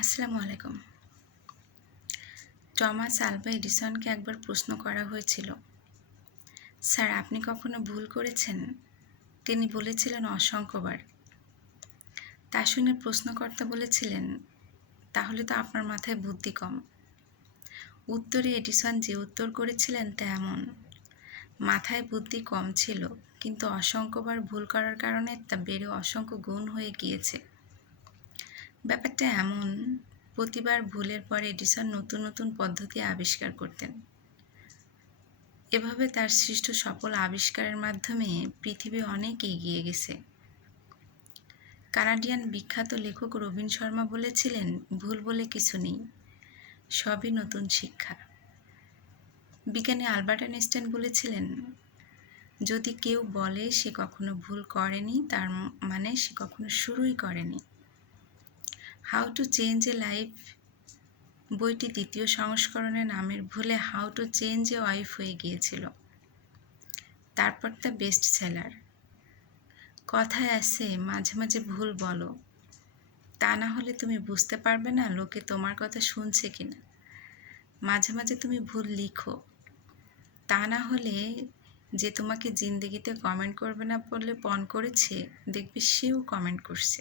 আসসালামু আলাইকুম। Thomas Alva এডিসনকে একবার প্রশ্ন করা হয়েছিল, স্যার আপনি কখনো ভুল করেছেন? তিনি বলেছিলেন অসংখ্যবার। তা শুনে প্রশ্নকর্তা বলেছিলেন, তাহলে তো আপনার মাথায় বুদ্ধি কম। উত্তরে এডিসন যে উত্তর করেছিলেন তা এমন, মাথায় বুদ্ধি কম ছিল, কিন্তু অসংখ্যবার ভুল করার কারণে তা বেড়ে অসংখ্য গুণ হয়ে গিয়েছে। ব্যাপারটা এমন, প্রতিবার ভুলের পর এডিসন নতুন নতুন পদ্ধতি আবিষ্কার করতেন। এভাবে তার সৃষ্ট সফল আবিষ্কারের মাধ্যমে পৃথিবী অনেক এগিয়ে গেছে। কানাডিয়ান বিখ্যাত লেখক রবিন শর্মা বলেছিলেন, ভুল বলে কিছু নেই, সবই নতুন শিক্ষা। বিজ্ঞানী আলবার্ট আইনস্টাইন বলেছিলেন, যদি কেউ বলে সে কখনো ভুল করেনি, তার মানে সে কখনো শুরুই করেনি। How to change A life বইটি দ্বিতীয় সংস্করণে নামের ভুলে how to change a wife হয়ে গিয়েছিল। তারপর তা বেস্ট সেলার। কথায় আছে, মাঝে মাঝে ভুল বলো, তা না হলে তুমি বুঝতে পারবে না লোকে তোমার কথা শুনছে কিনা। মাঝে মাঝে তুমি ভুল লিখো, তা না হলে যে তোমাকে জিন্দেগিতে কমেন্ট করবে না বলে পণ করেছে, দেখবে সেও কমেন্ট করছে।